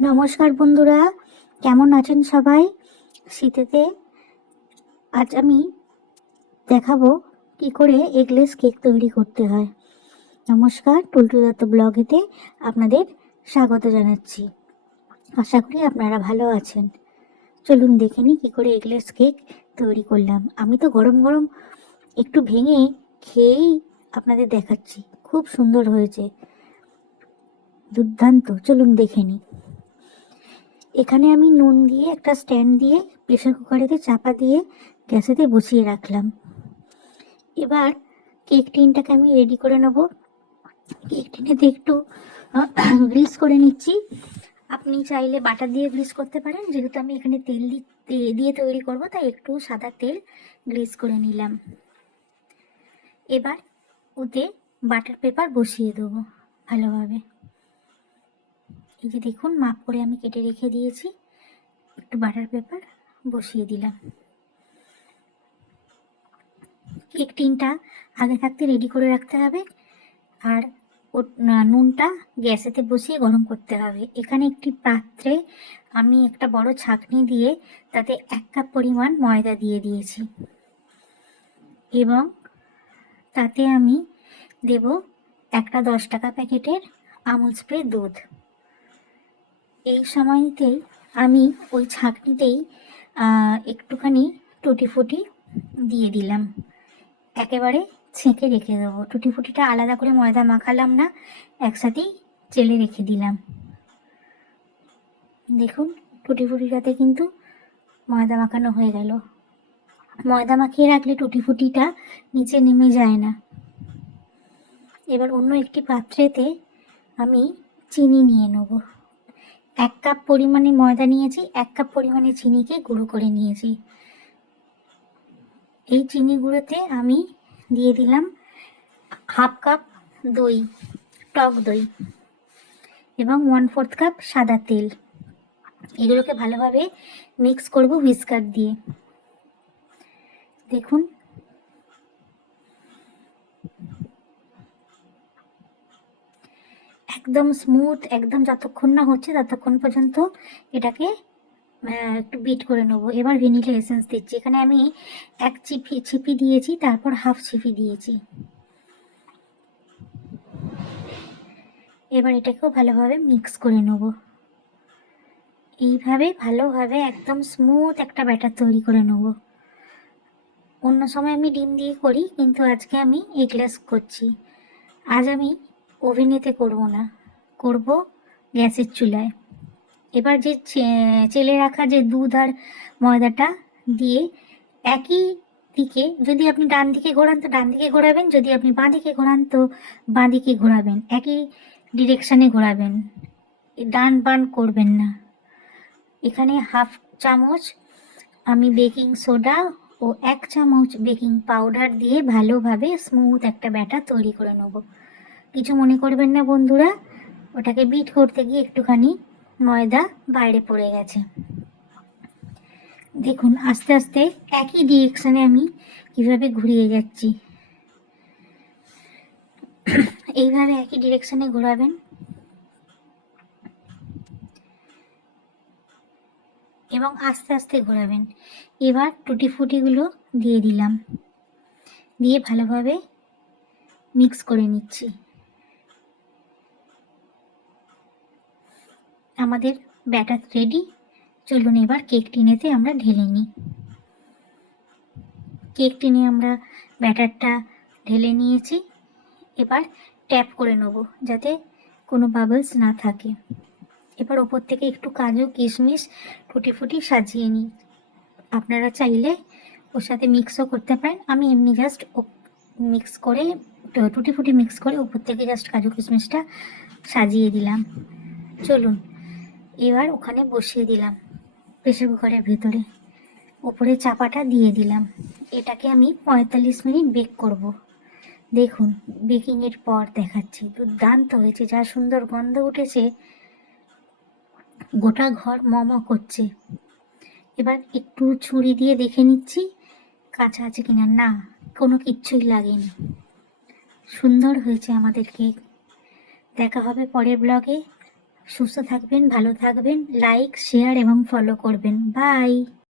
নমস্কার বন্ধুরা, কেমন আছেন সবাই? শীতেতে আজ আমি দেখাবো কি করে এগলেস কেক তৈরি করতে হয়। নমস্কার, টুলটু দত্ত ব্লগেতে আপনাদের স্বাগত জানাচ্ছি। আশা করি আপনারা ভালো আছেন। চলুন দেখে নিই কী করে এগলেস কেক তৈরি করলাম। আমি তো গরম গরম একটু ভেঙে খেয়েই আপনাদের দেখাচ্ছি। খুব সুন্দর হয়েছে, দুর্দান্ত। চলুন দেখে নিই। এখানে আমি নুন দিয়ে একটা স্ট্যান্ড দিয়ে প্রেসার কুকারেতে চাপা দিয়ে গ্যাসেতে বসিয়ে রাখলাম। এবার কেক টিনটাকে আমি রেডি করে নেব। কেক টিনেতে একটু গ্রিস করে নিচ্ছি। আপনি চাইলে বাটার দিয়ে গ্রিস করতে পারেন, যেহেতু আমি এখানে তেল দিয়ে তৈরি করব, তাই একটু সাদা তেল গ্রিস করে নিলাম। এবার ওতে বাটার পেপার বসিয়ে দেবো ভালোভাবে। এই যে দেখুন, মাপ করে আমি কেটে রেখে দিয়েছি। একটু বাটার পেপার বসিয়ে দিলাম। কেক টিনটা আগে থাকতে রেডি করে রাখতে হবে, আর নুনটা গ্যাসেতে বসিয়ে গরম করতে হবে। এখানে একটি পাত্রে আমি একটা বড় ছাঁকনি দিয়ে তাতে 1 কাপ পরিমাণ ময়দা দিয়ে দিয়েছি, এবং তাতে আমি দেব একটা 10 টাকা প্যাকেটের আমুল স্প্রে দুধ। এই সময়তেই আমি ওই ছাঁকনিতেই একটুখানি টুটি ফুটি দিয়ে দিলাম। একেবারে ছেঁকে রেখে দেবো। টুটি ফুটিটা আলাদা করে ময়দা মাখালাম না, একসাথেই চেলে রেখে দিলাম। দেখুন, টুটি ফুটিটাতে কিন্তু ময়দা মাখানো হয়ে গেল। ময়দা মাখিয়ে রাখলে টুটি ফুটিটা নিচে নেমে যায় না। এবার অন্য একটি পাত্রেতে আমি চিনি নিয়ে নেব। 1 কাপ পরিমাণে ময়দা নিয়েছি, 1 কাপ পরিমাণে চিনিকে গুঁড়ো করে নিয়েছি। এই চিনি গুঁড়োতে আমি দিয়ে দিলাম 1/2 কাপ দই, টক দই, এবং 1/4 কাপ সাদা তেল। এগুলোকে ভালোভাবে মিক্স করব হুইস্কার দিয়ে। দেখুন, একদম স্মুথ, একদম যতক্ষণ না হচ্ছে ততক্ষণ পর্যন্ত এটাকে একটু বিট করে নেব। এবার ভ্যানিলা এসেন্স দিচ্ছি। এখানে আমি 1 ছিপি দিয়েছি, তারপর 1/2 ছিপি দিয়েছি। এবার এটাকেও ভালোভাবে মিক্স করে নেব। এইভাবে ভালোভাবে একদম স্মুথ একটা ব্যাটার তৈরি করে নেব। অন্য সময় আমি ডিম দিয়ে করি, কিন্তু আজকে আমি এগলেস করছি। আজ আমি ওভেনেতে করব না, করব গ্যাসের চুলায়। এবার যে চেলে রাখা যে দুধ আর ময়দাটা দিয়ে একই দিকে, যদি আপনি ডান দিকে ঘোরান তো ডান দিকে ঘোরাবেন, যদি আপনি বাঁ দিকে ঘোরান তো বাঁ দিকে ঘোরাবেন। একই ডিরেকশানে ঘোরাবেন, ডান বান করবেন না। এখানে 1/2 চামচ আমি বেকিং সোডা ও 1 চামচ বেকিং পাউডার দিয়ে ভালোভাবে স্মুথ একটা ব্যাটার তৈরি করে নেব। কিছু মনে করবেন না বন্ধুরা, ওটাকে বিট করতে গিয়ে একটুখানি ময়দা বাইরে পড়ে গেছে। দেখুন, আস্তে আস্তে একই ডিরেকশানে আমি কিভাবে ঘুরিয়ে যাচ্ছি। এইভাবে একই ডিরেকশানে ঘোরাবেন, এবং আস্তে আস্তে ঘোরাবেন। এবার টুটি ফুটিগুলো দিয়ে দিলাম, দিয়ে ভালোভাবে মিক্স করে নিচ্ছি। আমাদের ব্যাটার রেডি। চলুন এবার কেক টিনেতে আমরা ঢেলে নিই। কেক টিনে আমরা ব্যাটারটা ঢেলে নিয়েছি। এবার ট্যাপ করে নেব যাতে কোনো বাবলস না থাকে। এবার ওপর থেকে একটু কাজু কিশমিশ টুটি ফুটি সাজিয়ে নিই। আপনারা চাইলে ওর সাথে মিক্সও করতে পারেন। আমি এমনি জাস্ট মিক্স করে, টুটি ফুটি মিক্স করে ওপর থেকে জাস্ট কাজু কিশমিশটা সাজিয়ে দিলাম। চলুন এবার ওখানে বসিয়ে দিলাম প্রেসার কুকারের ভেতরে। ওপরে চাপাটা দিয়ে দিলাম। এটাকে আমি 45 মিনিট বেক করব। দেখুন, বেকিংয়ের পর দেখাচ্ছি, দুর্দান্ত হয়েছে, যা সুন্দর গন্ধ উঠেছে, গোটা ঘর মম করছে। এবার একটু ছুরি দিয়ে দেখে নিচ্ছি কাঁচা আছে কিনা। না, কোনো কিচ্ছুই লাগেনি। সুন্দর হয়েছে আমাদের কেক। দেখা হবে পরের ব্লগে। সুস্থ থাকবেন, ভালো থাকবেন, লাইক, শেয়ার এবং ফলো করবেন। বাই।